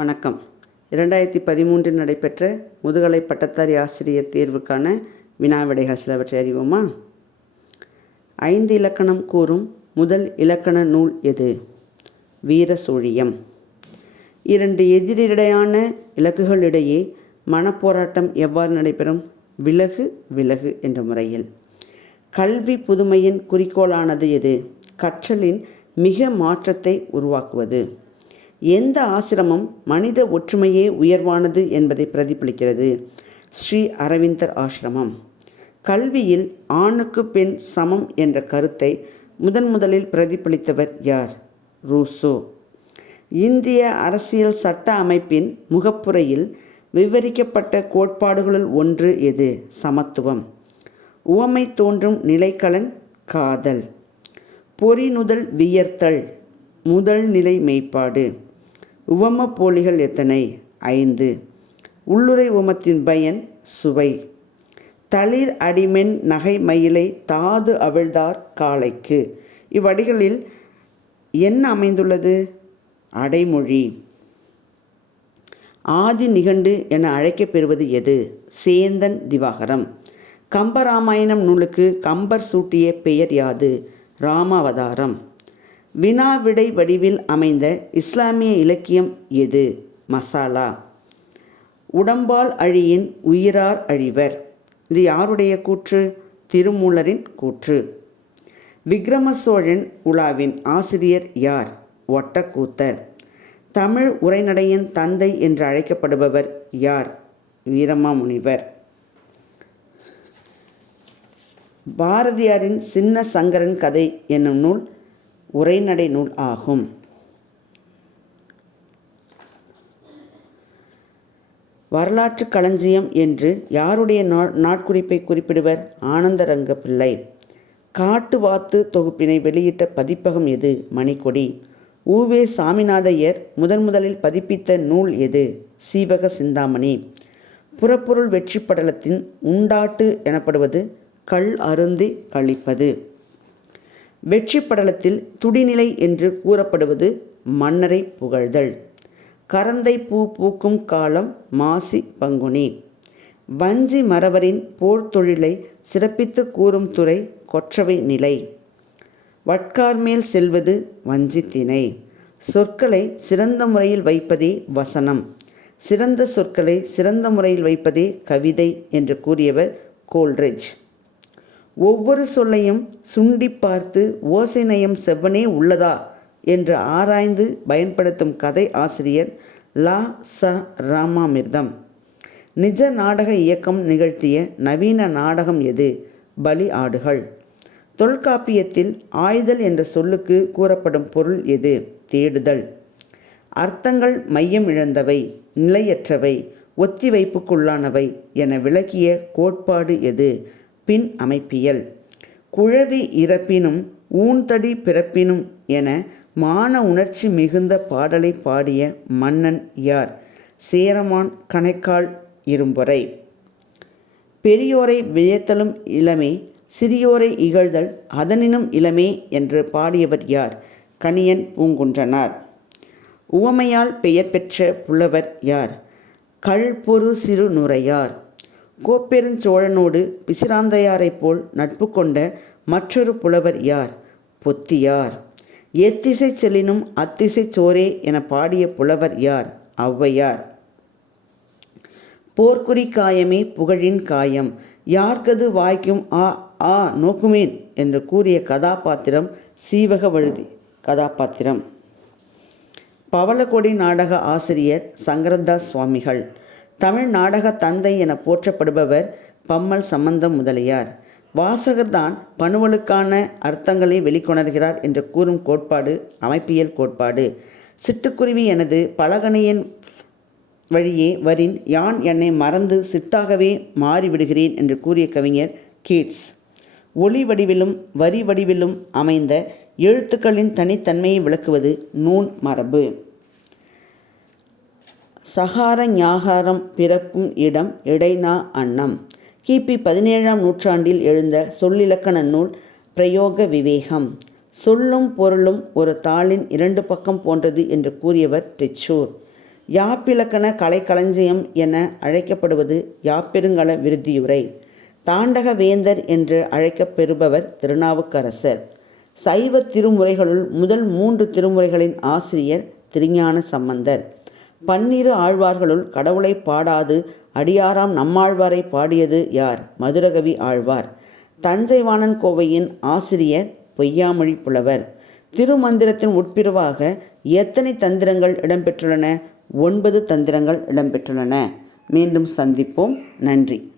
வணக்கம். இரண்டாயிரத்தி பதிமூன்றில் நடைபெற்ற முதுகலை பட்டதாரி ஆசிரியர் தேர்வுக்கான வினாவிடைகள் சிலவற்றை அறிவோமா? ஐந்து இலக்கணம் கூறும் முதல் இலக்கண நூல் எது? வீர சோழியம். இரண்டு எதிரிடையான இலக்குகளிடையே மனப்போராட்டம் எவ்வாறு நடைபெறும்? விலகு விலகு என்ற முறையில். கல்வி புதுமையின் குறிக்கோளானது எது? கற்றலின் மிக மாற்றத்தை உருவாக்குவது. எந்த ஆசிரமம் மனித ஒற்றுமையே உயர்வானது என்பதை பிரதிபலிக்கிறது? ஸ்ரீ அரவிந்தர் ஆசிரமம். கல்வியில் ஆணுக்கு பெண் சமம் என்ற கருத்தை முதன் முதலில் பிரதிபலித்தவர் யார்? ரூசோ. இந்திய அரசியல் சட்ட அமைப்பின் முகப்புரையில் விவரிக்கப்பட்ட கோட்பாடுகளுள் ஒன்று எது? சமத்துவம். உவமை தோன்றும் நிலைக்கலன் காதல். பொறிநுதல் வியர்த்தல். முதல் நிலை மெய்ப்பாடு. உவம போலிகள் எத்தனை? ஐந்து. உள்ளுரை உமத்தின் பயன் சுவை. தளிர் அடிமென் நகை மயிலை தாது அவிழ்தார் காளைக்கு. இவ்வடிகளில் என்ன அமைந்துள்ளது? அடைமொழி. ஆதி நிகண்டு என அழைக்கப்பெறுவது எது? சேந்தன் திவாகரம். கம்பராமாயணம் நூலுக்கு கம்பர் சூட்டிய பெயர் யாது? ராமாவதாரம். வினாவிடை வடிவில் அமைந்த இஸ்லாமிய இலக்கியம் எது? மசாலா. உடம்பால் அழியின் உயிரார் அழிவர். இது யாருடைய கூற்று? திருமூலரின் கூற்று. விக்ரம சோழன் உலாவின் ஆசிரியர் யார்? ஒட்டக்கூத்தர். தமிழ் உரைநடையின் தந்தை என்று அழைக்கப்படுபவர் யார்? வீரமாமுனிவர். பாரதியாரின் சின்ன சங்கரன் கதை என்னும் நூல் உரைநடை நூல் ஆகும். வரலாற்று களஞ்சியம் என்று யாருடைய நாட்குறிப்பை குறிப்பிடுவர்? ஆனந்தரங்க பிள்ளை காட்டுவாத்து தொகுப்பினை வெளியிட்ட பதிப்பகம் எது? மணிக்கொடி. ஊவே சாமிநாதையர் முதன் முதலில் பதிப்பித்த நூல் எது? சீவக சிந்தாமணி. புறப்பொருள் வெற்றி படலத்தின் உண்டாட்டு எனப்படுவது கள் அருந்தி கழிப்பது வெற்றி படலத்தில் துடிநிலை என்று கூறப்படுவது மன்னரை புகழ்தல். கரந்தை பூ பூக்கும் காலம் மாசி பங்குனி. வஞ்சி மறவரின் போர்த்தொழிலை சிறப்பித்து கூறும் துறை கொற்றவை நிலை. வட்கார்மேல் செல்வது வஞ்சித்திணை சொற்களை சிறந்த முறையில் வைப்பதே வசனம். சிறந்த சொற்களை சிறந்த முறையில் வைப்பதே கவிதை என்று கூறியவர் கோல்ட்ரிட்ஜ் ஒவ்வொரு சொல்லையும் சுண்டி பார்த்து ஓசை நயம் செவ்வனே உள்ளதா? என்று ஆராய்ந்து பயன்படுத்தும் கதை ஆசிரியர் லா ச. ராமாமிர்தம். நிஜ நாடக இயக்கம் நிகழ்த்திய நவீன நாடகம் எது? பலி ஆடுகள். தொல்காப்பியத்தில் ஆயுதல் என்ற சொல்லுக்கு கூறப்படும் பொருள் எது? தேடுதல். அர்த்தங்கள் மையம் இழந்தவை நிலையற்றவை ஒத்திவைப்புக்குள்ளானவை என விளக்கிய கோட்பாடு எது? பின் அமைப்பியல். குழவி இறப்பினும் ஊன்தடி பிறப்பினும் என மான உணர்ச்சி மிகுந்த பாடலை பாடிய மன்னன் யார்? சேரமான் கணைக்கால் இரும்பொறை. பெரியோரை வியத்தலும் இளமே சிறியோரை இகழ்தல் அதனினும் இளமே என்று பாடியவர் யார்? கணியன் பூங்குன்றனார். உவமையால் பெயர் பெற்ற புலவர் யார்? கல்பொரு சிறு நுரையார் கோப்பெருஞ்சோழனோடு பிசிராந்தையாரைப் போல் நட்பு கொண்ட மற்றொரு புலவர் யார்? பொத்தியார். எத்திசை செல்லினும் அத்திசை சோரே என பாடிய புலவர் யார்? ஔவையார். போர்க்குறி காயமே புகழின் காயம். யார்கது வாய்க்கும் ஆ ஆ நோக்குமேன்? என்று கூறிய கதாபாத்திரம் சீவக வழுதி. கதாபாத்திரம். பவளக்கொடி நாடக ஆசிரியர் சங்கரதாஸ் சுவாமிகள். தமிழ் நாடக தந்தை என போற்றப்படுபவர் பம்மல் சம்பந்தம் முதலியார். வாசகர்தான் பணுவலுக்கான அர்த்தங்களை வெளிக்கொணர்கிறார் என்று கூறும் கோட்பாடு அமைப்பியல் கோட்பாடு. சிட்டுக்குருவி எனது பலகனையின் வழியே வரின் யான் என்னை மறந்து சிட்டாகவே மாறிவிடுகிறேன் என்று கூறிய கவிஞர் கீட்ஸ். ஒளி வடிவிலும் வரி வடிவிலும் அமைந்த எழுத்துக்களின் தனித்தன்மையை விளக்குவது நூன் மரபு. சகார ஞாகாரம் பிறக்கும் இடம் இடைநா அன்னம். கிபி பதினேழாம் நூற்றாண்டில் எழுந்த சொல்லிலக்கண நூல் பிரயோக விவேகம். சொல்லும் பொருளும் ஒரு தாளின் இரண்டு பக்கம் போன்றது என்று கூறியவர் டெச்சூர் யாப்பிலக்கண கலைக்களஞ்சியம் என அழைக்கப்படுவது யாப்பெருங்கல விருத்தியுரை. தாண்டக வேந்தர் என்று அழைக்கப்பெறுபவர் திருநாவுக்கரசர். சைவ திருமுறைகளுள் முதல் மூன்று திருமுறைகளின் ஆசிரியர் திருஞான சம்பந்தர். பன்னிரு ஆழ்வார்களுள் கடவுளை பாடாது அடியாராம் நம்மாழ்வாரை பாடியது யார்? மதுரகவி ஆழ்வார். தஞ்சைவாணன் கோவையின் ஆசிரியர் பொய்யாமொழி புலவர். திருமந்திரத்தின் உட்பிரிவாக எத்தனை தந்திரங்கள் இடம்பெற்றுள்ளன? ஒன்பது தந்திரங்கள் இடம்பெற்றுள்ளன. மீண்டும் சந்திப்போம். நன்றி.